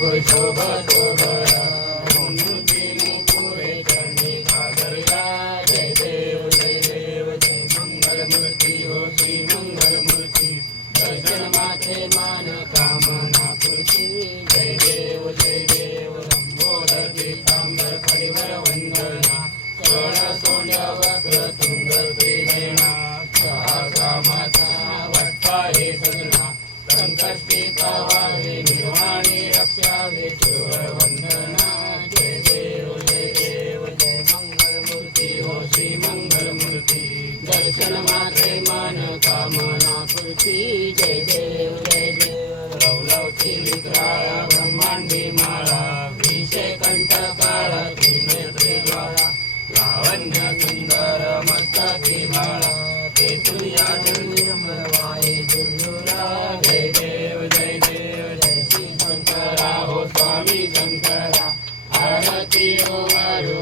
शोभतो बरा मूर्ती मुकुरे चरणी कादरया जय देव जय मंगल मूर्ती हो श्री मंगल मूर्ती दर्शन माथे मान कामना पूर्ती जय देव लंबोद पीतांबर परिवर वंदना स्वर्ण सोन्या वक्र तुंग त्रिनयना सहसा माता वट्टाहे सजना संकष्टी पावावे निर्वाणी रक्षावे चोर वंदना जय देव जय मंगल मूर्ती हो श्री मंगल मूर्ती दर्शन मात्रे मन कामना पूर्ती जय देव लवलवती विक्राळा ब्रह्मांडी माळा विषय कंठ काळा त्रिनेत्री ज्वाळा लावण्य सुंदर मस्तकी बाळा ते तुझ्या निर्मळवाये दुर्लुरा जय देव जय श्री शंकरा हो स्वामी शंकरा आरती हो वाळू